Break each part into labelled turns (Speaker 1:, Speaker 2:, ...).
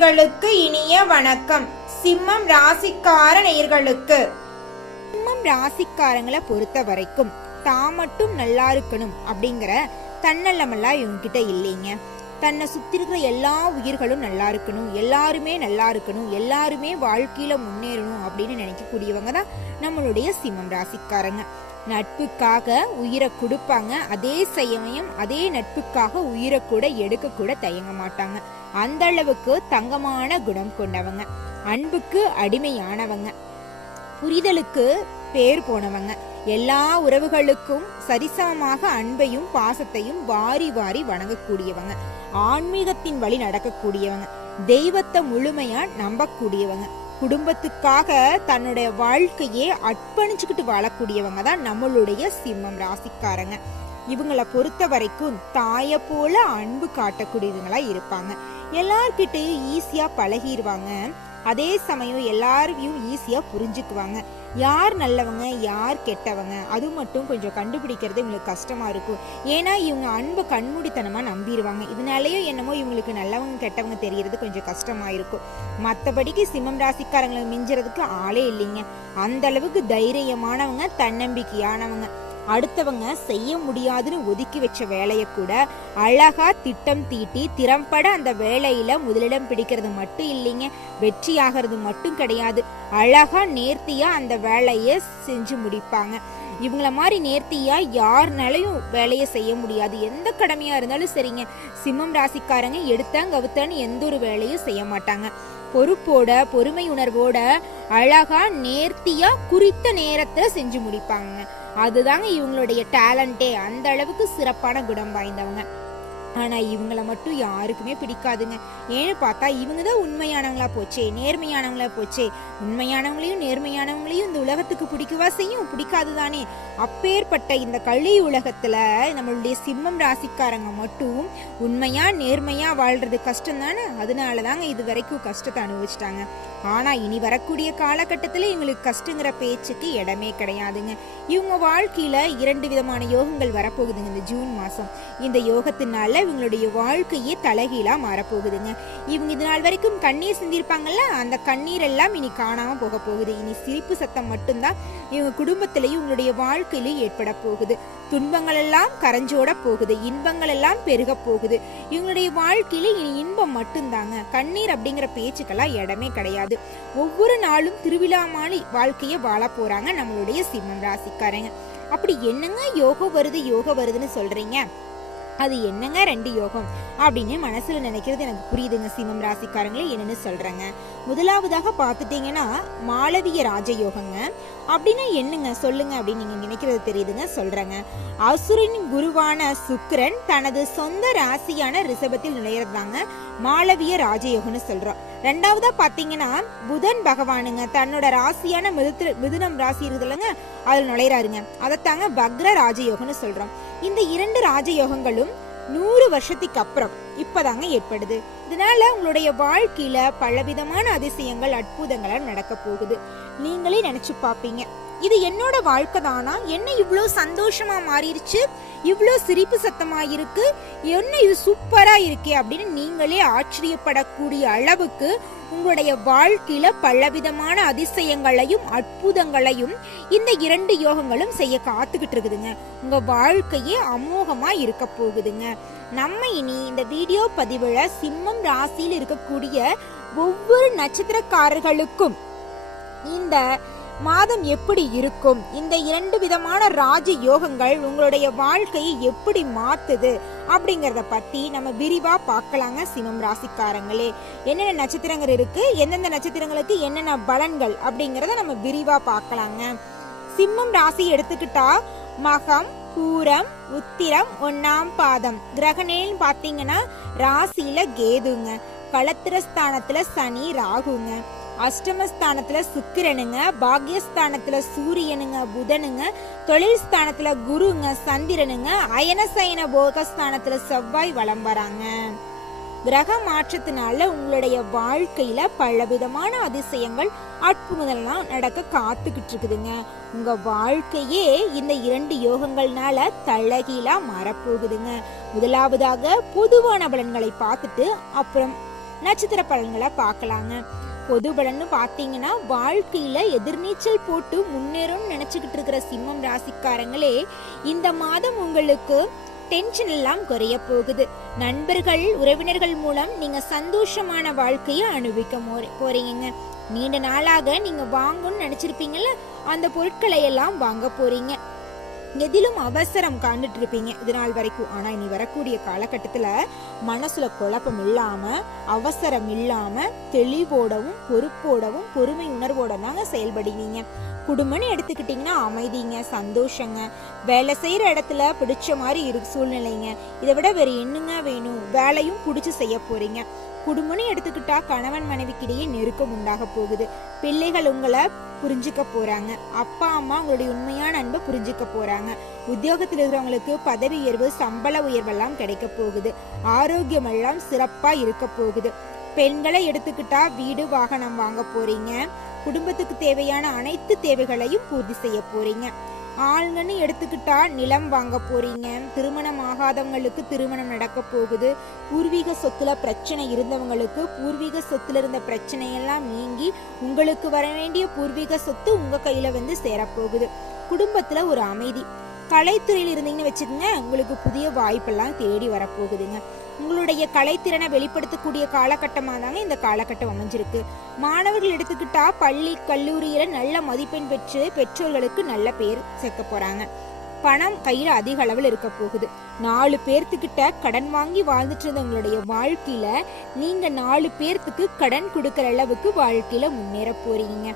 Speaker 1: நேயர்களுக்கு இனிய வணக்கம். சிம்மம் ராசிக்கார நேயர்களுக்கு
Speaker 2: சிம்மம் ராசிக்காரங்களை பொறுத்த வரைக்கும் தான் மட்டும் நல்லா இருக்கணும் அப்படிங்கிற தன்னலமெல்லாம் இவங்க கிட்ட இல்லைங்க. தன்னை சுத்தி இருக்கிற எல்லா உயிர்களும் நல்லா இருக்கணும். எல்லாருமே நல்லா இருக்கணும். எல்லாருமே வாழ்க்கையில முன்னேறணும் அப்படின்னு நினைக்கக்கூடியவங்க தான் நம்மளுடைய சிம்மம் ராசிக்காரங்க. நட்புக்காக உயிரை கொடுப்பாங்க. அதே சமயம் அதே நட்புக்காக உயிரை கூட எடுக்க கூட தயங்க மாட்டாங்க. அந்த அளவுக்கு தங்கமான குணம் கொண்டவங்க. அன்புக்கு அடிமையானவங்க. புரிதலுக்கு பேர் போனவங்க. எல்லா உறவுகளுக்கும் சரிசமமாக அன்பையும் பாசத்தையும் வாரி வாரி வணங்கக்கூடியவங்க. ஆன்மீகத்தின் வழி நடக்கக்கூடியவங்க. தெய்வத்தை முழுமையா நம்பக்கூடியவங்க. குடும்பத்துக்காக தன்னுடைய வாழ்க்கையே அர்ப்பணிச்சுக்கிட்டு வாழக்கூடியவங்க தான் நம்மளுடைய சிம்மம் ராசிக்காரங்க. இவங்கள பொறுத்த வரைக்கும் தாய போல அன்பு காட்டக்கூடியவங்களா இருப்பாங்க. எல்லார்கிட்டையும் ஈஸியா பழகிடுவாங்க அதே சமயம் எல்லாரையும் ஈஸியாக புரிஞ்சுக்குவாங்க. யார் நல்லவங்க யார் கெட்டவங்க அது மட்டும் கொஞ்சம் கண்டுபிடிக்கிறது இவங்களுக்கு கஷ்டமாக இருக்கும். ஏன்னா இவங்க அன்பை கண்மூடித்தனமாக நம்பிடுவாங்க இதனாலயும் என்னமோ இவங்களுக்கு நல்லவங்க கெட்டவங்க தெரியறது கொஞ்சம் கஷ்டமாக இருக்கும். மற்றபடிக்கு சிம்மம் ராசிக்காரங்களை மிஞ்சுறதுக்கு ஆளே இல்லைங்க. அந்த அளவுக்கு தைரியமானவங்க தன்னம்பிக்கையானவங்க. அடுத்தவங்க செய்ய முடியாதுன்னு ஒதுக்கி வச்ச வேலையை கூட அழகா திட்டம் தீட்டி திறம்பட அந்த வேலையில முதலிடம் பிடிக்கிறது மட்டும் இல்லைங்க. வெற்றி ஆகிறது மட்டும் கிடையாது. அழகா நேர்த்தியா அந்த வேலையை செஞ்சு முடிப்பாங்க. இவங்கள மாதிரி நேர்த்தியா யாருனாலையும் வேலையை செய்ய முடியாது. எந்த கடமையா இருந்தாலும் சரிங்க. சிம்மம் ராசிக்காரங்க எடுத்தாங்க கவுத்தான்னு எந்த ஒரு வேலையும் செய்ய மாட்டாங்க. பொறுப்போட பொறுமை உணர்வோட அழகா நேர்த்தியா குறித்த நேரத்துல செஞ்சு முடிப்பாங்க அதுதாங்க இவங்களுடைய டேலண்ட்டே அந்த அளவுக்கு சிறப்பான குணம் வாய்ந்தவங்க. ஆனால் இவங்கள மட்டும் யாருக்குமே பிடிக்காதுங்க. ஏன்னு பார்த்தா இவங்க தான் உண்மையானவங்களா போச்சே நேர்மையானவங்களா போச்சே. உண்மையானவங்களையும் நேர்மையானவங்களையும் இந்த உலகத்துக்கு பிடிக்கவா செய்யும்? பிடிக்காது தானே அப்பேற்பட்ட இந்த கள்ளி உலகத்தில் நம்மளுடைய சிம்மம் ராசிக்காரங்க மட்டும் உண்மையாக நேர்மையாக வாழ்கிறது கஷ்டம் தானே அதனால தாங்க இது வரைக்கும் கஷ்டத்தை அனுபவிச்சிட்டாங்க. ஆனால் இனி வரக்கூடிய காலகட்டத்தில் எங்களுக்கு கஷ்டங்கிற பேச்சுக்கு இடமே கிடையாதுங்க. இவங்க வாழ்க்கையில் இரண்டு விதமான யோகங்கள் வரப்போகுதுங்க இந்த ஜூன் மாதம் இந்த யோகத்தினால இவங்களுடைய வாழ்க்கையே தலைகீழா மாறப்போகுதுங்க. இவங்க இது நாள் வரைக்கும் கண்ணீர் சிந்திருப்பாங்கல்ல? அந்த கண்ணீர் எல்லாம் இனி காணாம போக போகுது. இனி சிரிப்பு சத்தம் மட்டும்தான் இவங்க குடும்பத்திலையும் இவங்களுடைய வாழ்க்கையிலும் ஏற்பட போகுது. துன்பங்கள் எல்லாம் கரைஞ்சோட போகுது. இன்பங்கள் எல்லாம் பெருக போகுது. இவங்களுடைய வாழ்க்கையில இனி இன்பம் மட்டும்தாங்க. கண்ணீர் அப்படிங்கிற பேச்சுக்கெல்லாம் இடமே கிடையாது. ஒவ்வொரு நாளும் திருவிழா மாலி வாழ்க்கையை வாழ போறாங்க நம்மளுடைய சிம்மன் ராசிக்காரங்க. அப்படி என்னங்க யோகம் வருது யோகம் வருதுன்னு சொல்றீங்க? அது என்னங்க ரெண்டு யோகம்? அப்படின்னு மனசுல நினைக்கிறது எனக்கு புரியுதுங்க. சிம்மம் ராசிக்காரங்களே என்னன்னு சொல்றேங்க. முதலாவதாக பார்த்துட்டீங்கன்னா மாளவிய ராஜயோகங்க. அப்படின்னா என்னங்க? சொல்லுங்க அப்படின்னு நீங்க நினைக்கிறது தெரியுதுங்க. சொல்றேங்க. அசுரின் குருவான சுக்கரன் தனது சொந்த ராசியான ரிஷபத்தில் நுழையிறதாங்க மாளவிய ராஜயோகம்னு சொல்றோம். ரெண்டாவதா பாத்தீங்கன்னா புதன் பகவானுங்க தன்னோட ராசியான மிதுத்திர மிதுனம் ராசி இருக்குதுல்லங்க அதுல நுழையிறாருங்க. அதைத்தாங்க பக்ர ராஜயோகம்னு சொல்றோம். இந்த இரண்டு ராஜயோகங்களும் நூறு வருஷத்துக்கு அப்புறம் இப்பதாங்க ஏற்படுது. இதனால உங்களுடைய வாழ்க்கையில பலவிதமான அதிசயங்கள் அற்புதங்கள் நடக்க போகுது. நீங்களே நினைச்சு பாப்பீங்க. இது என்னோட வாழ்க்கை தானா? என்ன இவ்வளோ சந்தோஷமாக மாறிடுச்சு இவ்வளோ சிரிப்பு சத்தமாக இருக்கு என்ன இது சூப்பராக இருக்கே அப்படின்னு நீங்களே ஆச்சரியப்படக்கூடிய அளவுக்கு உங்களுடைய வாழ்க்கையில பலவிதமான அதிசயங்களையும் அற்புதங்களையும் இந்த இரண்டு யோகங்களும் செய்ய காத்துக்கிட்டு இருக்குதுங்க. உங்க வாழ்க்கையே அமோகமா இருக்க போகுதுங்க. நம்ம இனி இந்த வீடியோ பதிவுல சிம்மம் ராசியில் இருக்கக்கூடிய ஒவ்வொரு நட்சத்திரக்காரர்களுக்கும் இந்த மாதம் எப்படி இருக்கும்? இந்த இரண்டு விதமான ராஜ யோகங்கள் உங்களுடைய வாழ்க்கையை எப்படி மாத்துது? அப்படிங்கிறத பத்தி நம்ம விரிவா பார்க்கலாங்க சிம்மம் ராசிக்காரங்களே. என்னென்ன நட்சத்திரங்கள் இருக்கு? எந்தெந்த நட்சத்திரங்களுக்கு என்னென்ன பலன்கள் அப்படிங்கிறத நம்ம விரிவா பார்க்கலாங்க. சிம்மம் ராசி எடுத்துக்கிட்டா மகம் பூரம் உத்திரம் ஒன்னாம் பாதம். கிரகணேன்னு பார்த்தீங்கன்னா ராசியில கேதுங்க. களத்திரஸ்தானத்துல சனி ராகுங்க. அஷ்டமஸ்தானத்தில் சுக்கிரனுங்க பாக்யஸ்தானத்தில் சூரியனுங்க புதனுங்க தொழில் ஸ்தானத்தில் குருங்க சந்திரனுங்க அயனசயன போகஸ்தானத்தில் செவ்வாய் வலம் வராங்க. கிரக மாற்றத்தினால உங்களுடைய வாழ்க்கையில பலவிதமான அதிசயங்கள் அற்புதங்கள்லாம் நடக்க காத்துக்கிட்டு இருக்குதுங்க உங்க வாழ்க்கையே இந்த இரண்டு யோகங்கள்னால தழகீழா மாறப்போகுதுங்க. முதலாவதாக பொதுவான பலன்களை பார்த்துட்டு அப்புறம் நட்சத்திர பலன்களை பார்க்கலாங்க. பொதுபலன்னு பார்த்தீங்கன்னா வாழ்க்கையில் எதிர்நீச்சல் போட்டு முன்னேறும்னு நினச்சிக்கிட்டு இருக்கிற சிம்மம் ராசிக்காரங்களே இந்த மாதம் உங்களுக்கு டென்ஷன் எல்லாம் குறைய போகுது. நண்பர்கள் உறவினர்கள் மூலம் நீங்கள் சந்தோஷமான வாழ்க்கையை அனுபவிக்க போறீங்க. நீண்ட நாளாக நீங்கள் வாங்கணும்னு நினச்சிருப்பீங்கள அந்த பொருட்களை எல்லாம் வாங்க போறீங்க. எதிலும் அவசரம் காண்டுட்டு இருப்பீங்க இது நாள் வரைக்கும். ஆனால் இனி வரக்கூடிய காலகட்டத்தில் மனசுல குழப்பம் இல்லாமல் அவசரம் இல்லாமல் தெளிவோடவும் பொறுப்போடவும் பொறுமை உணர்வோட தாங்க செயல்படுவீங்க. குடும்பம்னு எடுத்துக்கிட்டிங்கன்னா அமைதிங்க சந்தோஷங்க. வேலை செய்கிற இடத்துல பிடிச்ச மாதிரி இரு சூழ்நிலைங்க. இதை விட வேறு என்னங்க வேணும்? வேலையும் பிடிச்சி செய்ய போகிறீங்க குடும்பம்னு எடுத்துக்கிட்டா கணவன் மனைவிக்கிடையே நெருக்கம் உண்டாக போகுது. பிள்ளைகள் உங்களை புரிஞ்சுக்க போறாங்க. அப்பா அம்மா உங்களுடைய உண்மையான அன்பை புரிஞ்சுக்க போறாங்க. உத்தியோகத்தில் இருக்கிறவங்களுக்கு பதவி உயர்வு சம்பள உயர்வெல்லாம் கிடைக்க போகுது. ஆரோக்கியம் எல்லாம் சிறப்பா இருக்க போகுது. பெண்களை எடுத்துக்கிட்டா வீடு வாகனம் வாங்க போறீங்க. குடும்பத்துக்கு தேவையான அனைத்து தேவைகளையும் பூர்த்தி செய்ய போறீங்க. ஆளுங்கன்னு எடுத்துக்கிட்டா நிலம் வாங்க போறீங்க. திருமணம் ஆகாதவங்களுக்கு திருமணம் நடக்க போகுது. பூர்வீக சொத்துல பிரச்சனை இருந்தவங்களுக்கு பூர்வீக சொத்துல இருந்த பிரச்சனையெல்லாம் நீங்கி உங்களுக்கு வர வேண்டிய பூர்வீக சொத்து உங்க கையில வந்து சேரப்போகுது. குடும்பத்துல ஒரு அமைதி. கலைத்துறையில் இருந்தீங்கன்னு வச்சுக்கோங்க உங்களுக்கு புதிய வாய்ப்பெல்லாம் தேடி வரப்போகுதுங்க. உங்களுடைய கலைத்திறனை வெளிப்படுத்தக்கூடிய காலகட்டமாக தாங்க இந்த காலகட்டம் அமைஞ்சிருக்கு. மாணவர்கள் எடுத்துக்கிட்டா பள்ளி கல்லூரியில நல்ல மதிப்பெண் பெற்று பெற்றோர்களுக்கு நல்ல பேர் சேர்க்க போறாங்க. பணம் கையில் அதிக அளவில் இருக்க போகுது. நாலு பேர்த்துக்கிட்ட கடன் வாங்கி வாழ்ந்துட்டு இருந்த உங்களுடைய வாழ்க்கையில நீங்க நாலு பேர்த்துக்கு கடன் கொடுக்கற அளவுக்கு வாழ்க்கையில முன்னேற போறீங்க.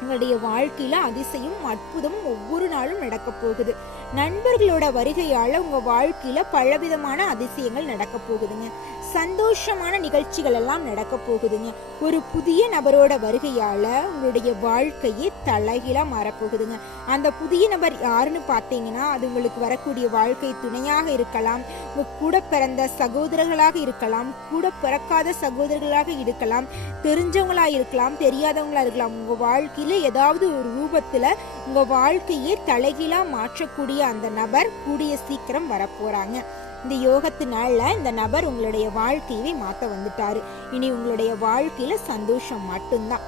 Speaker 2: உங்களுடைய வாழ்க்கையில அதிசயம் அற்புதமும் ஒவ்வொரு நாளும் நடக்க போகுது. நண்பர்களோட வருகையால் உங்க வாழ்க்கையில பலவிதமான அதிசயங்கள் நடக்க போகுதுங்க. சந்தோஷமான நிகழ்ச்சிகள் எல்லாம் நடக்க போகுதுங்க. ஒரு புதிய நபரோட வருகையால உங்களுடைய வாழ்க்கையே தலைகீழா மாறப்போகுதுங்க அந்த புதிய நபர் யாருன்னு பார்த்தீங்கன்னா அது உங்களுக்கு வரக்கூடிய வாழ்க்கை துணையாக இருக்கலாம். உங்க கூட பிறந்த சகோதரர்களாக இருக்கலாம். கூட பிறக்காத சகோதரர்களாக இருக்கலாம். தெரிஞ்சவங்களா இருக்கலாம். தெரியாதவங்களா இருக்கலாம். உங்க வாழ்க்கையில ஏதாவது ஒரு ரூபத்துல உங்க வாழ்க்கையே தலைகீழா மாற்றக்கூடிய அந்த நபர் கூடிய சீக்கிரம் வரப்போறாங்க. இந்த யோகத்தினால இந்த நபர் உங்களுடைய வாழ்க்கையவே மாற்ற வந்துட்டாரு. இனி உங்களுடைய வாழ்க்கையில சந்தோஷம் மட்டும்தான்.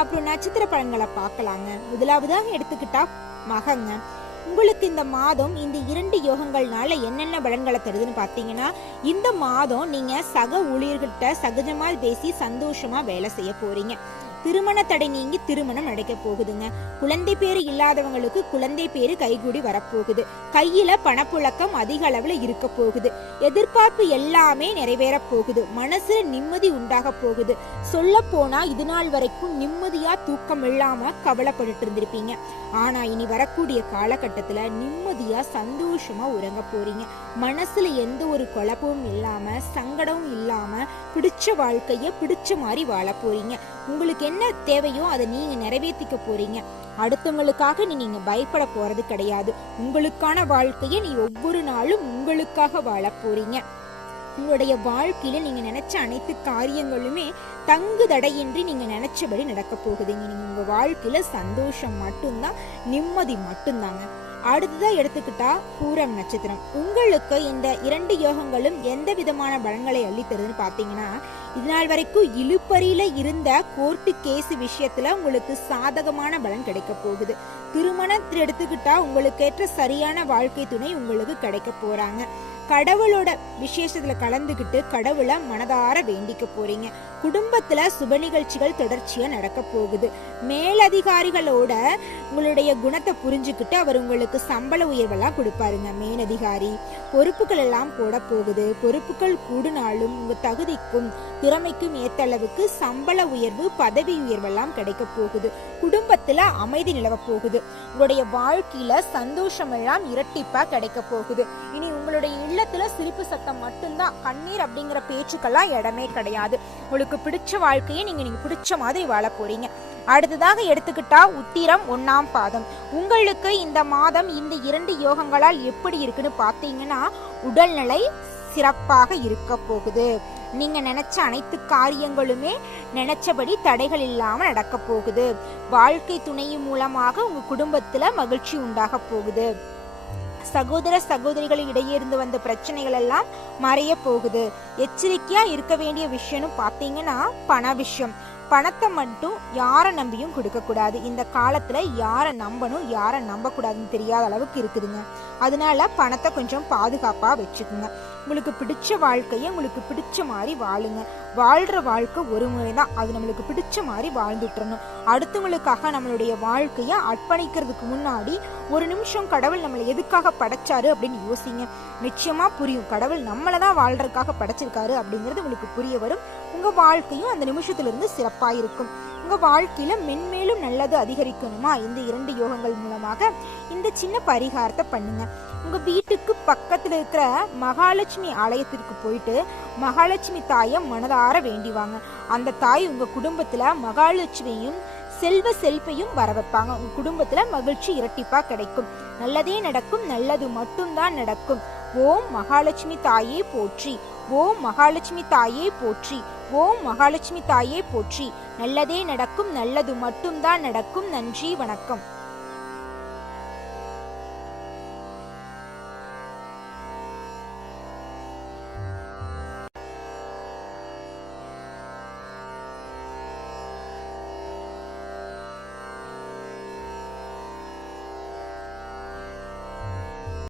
Speaker 2: அப்புறம் நட்சத்திர பழங்களை பார்க்கலாங்க. முதலாவதாக எடுத்துக்கிட்டா மகங்க. உங்களுக்கு இந்த மாதம் இந்த இரண்டு யோகங்கள்னால என்னென்ன பலன்களை தருதுன்னு பார்த்தீங்கன்னா இந்த மாதம் நீங்கள் சக ஊழியர்கிட்ட சகஜமாக பேசி சந்தோஷமாக வேலை செய்ய போகிறீங்க திருமண தடை நீங்கி திருமணம் நடக்க போகுதுங்க. குழந்தை பேரு இல்லாதவங்களுக்கு குழந்தை பேரு கைகூடி வரப்போகுது. கையில பணப்புழக்கம் அதிக அளவுல இருக்க போகுது. எதிர்பார்ப்பு எல்லாமே நிறைவேற போகுது. மனசுல நிம்மதி உண்டாக போகுது. சொல்ல போனா இது நாள் வரைக்கும் நிம்மதியா தூக்கம் இல்லாம கவலைப்பட்டுட்டு இருந்திருப்பீங்க. ஆனா இனி வரக்கூடிய காலகட்டத்துல நிம்மதியா சந்தோஷமா உறங்க போறீங்க. மனசுல எந்த ஒரு குழப்பமும் இல்லாம சங்கடமும் இல்லாம பிடிச்ச வாழ்க்கைய பிடிச்ச மாதிரி வாழ போறீங்க. உங்களுக்கு என்ன தேவையோ அதை நீங்க நிறைவேற்றிக்க போறீங்க. அடுத்தவங்களுக்காக நீ நீங்க பயப்பட போறது கிடையாது. உங்களுக்கான வாழ்க்கையை நீ ஒவ்வொரு நாளும் உங்களுக்காக வாழ போறீங்க. உங்களுடைய வாழ்க்கையில நீங்க நினைச்ச அனைத்து காரியங்களுமே தங்கு தடையின்றி நீங்க நினைச்சபடி நடக்க போகுதுங்க நீங்க உங்க வாழ்க்கையில சந்தோஷம் மட்டும்தான் நிம்மதி மட்டும்தாங்க. அடுத்ததா எடுத்துக்கிட்டா பூரம் நட்சத்திரம். உங்களுக்கு இந்த இரண்டு யோகங்களும் எந்த விதமான பலன்களை அள்ளி தருதுன்னு இதனால் வரைக்கும் இழுப்பறியில இருந்த கோர்ட்டு கேஸ் விஷயத்துல உங்களுக்கு சாதகமான பலன் கிடைக்க போகுது. திருமணத்தில் எடுத்துக்கிட்டா உங்களுக்கு ஏற்ற சரியான வாழ்க்கை துணை உங்களுக்கு கிடைக்க போறாங்க. கடவுளோட விசேஷத்துல கலந்துக்கிட்டு கடவுளை மனதார வேண்டிக்க போறீங்க. குடும்பத்துல சுப நிகழ்ச்சிகள் தொடர்ச்சியா நடக்க போகுது. மேலதிகாரிகளோட உங்களுடைய குணத்தை புரிஞ்சுக்கிட்டு அவர் உங்களுக்கு சம்பள உயர்வெல்லாம் கொடுப்பாருங்க. மேலதிகாரி பொறுப்புகள் எல்லாம் போட போகுது. பொறுப்புகள் கூடுனாலும் உங்க தகுதிக்கும் திறமைக்கும் ஏத்த அளவுக்கு சம்பள உயர்வு பதவி உயர்வெல்லாம் கிடைக்க போகுது. குடும்பத்துல அமைதி நிலவ போகுது. உங்களுடைய வாழ்க்கையில சந்தோஷம் எல்லாம் இரட்டிப்பா கிடைக்க போகுது. இனி உங்களுடைய இல்லத்துல சிரிப்பு சத்தம் மட்டும்தான் கண்ணீர் அப்படிங்கிற பேச்சுக்கெல்லாம் இடமே கிடையாது. உங்களுக்கு பிடிச்ச வாழ்க்கையை நீங்க நீங்க பிடிச்ச மாதிரி வாழ போறீங்க. அடுத்ததாக எடுத்துக்கிட்டா உத்திரம் ஒன்னாம் பாதம். உங்களுக்கு இந்த மாதம் இந்த இரண்டு யோகங்களால் எப்படி இருக்குன்னு பார்த்தீங்கன்னா உடல்நிலை சிறப்பாக இருக்க போகுது. நீங்க நினைச்ச அனைத்து காரியங்களுமே நினைச்சபடி தடைகள் இல்லாம நடக்க போகுது. வாழ்க்கை துணை மூலமாக உங்க குடும்பத்துல மகிழ்ச்சி உண்டாக போகுது. சகோதர சகோதரிகள் இடையே இருந்து வந்த பிரச்சனைகள் எல்லாம் மறைய போகுது. எச்சரிக்கையா இருக்க வேண்டிய விஷயம்னு பார்த்தீங்கன்னா பண விஷயம். பணத்தை மட்டும் யாரை நம்பியும் கொடுக்க கூடாது. இந்த காலத்துல யாரை நம்பணும் யாரை நம்ப கூடாதுன்னு தெரியாத அளவுக்கு இருக்குதுங்க. அதனால பணத்தை கொஞ்சம் பாதுகாப்பா வச்சுக்குங்க. உங்களுக்கு பிடிச்ச வாழ்க்கையை உங்களுக்கு பிடிச்ச மாதிரி வாழுங்க. வாழ்ற வாழ்க்கை ஒரு முறை தான் அது நம்மளுக்கு பிடிச்ச மாதிரி வாழ்ந்துட்டுறணும். அடுத்தவங்களுக்காக நம்மளுடைய வாழ்க்கையை அர்ப்பணிக்கிறதுக்கு முன்னாடி ஒரு நிமிஷம் கடவுள் நம்மளை எதுக்காக படைச்சாரு அப்படின்னு யோசிங்க. நிச்சயமா புரியும். கடவுள் நம்மளை தான் வாழ்றதுக்காக படைச்சிருக்காரு அப்படிங்கிறது உங்களுக்கு புரிய வரும். உங்க வாழ்க்கையும் அந்த நிமிஷத்துல இருந்து இருக்கும் உங்க வாழ்க்கையில மென்மேலும் நல்லது அதிகரிக்கணுமா? இந்த இரண்டு யோகங்கள் மூலமாக இந்த சின்ன பரிகாரத்தை பண்ணுங்க. உங்க வீட்டுக்கு பக்கத்துல இருக்கிற மகாலட்சுமி ஆலயத்திற்கு போயிட்டு மகாலட்சுமி தாயை மனதார வேண்டிவாங்க அந்த தாய் உங்க குடும்பத்துல மகாலட்சுமியும் செல்வ செல்வையும் வர வைப்பாங்க. உங்க குடும்பத்துல மகிழ்ச்சி இரட்டிப்பா கிடைக்கும். நல்லதே நடக்கும் நல்லது மட்டும்தான் நடக்கும். ஓம் மகாலட்சுமி தாயே போற்றி. ஓம் மகாலட்சுமி தாயே போற்றி. ஓம் மகாலட்சுமி தாயே போற்றி. நல்லதே நடக்கும் நல்லது மட்டும்தான் நடக்கும். நன்றி வணக்கம்.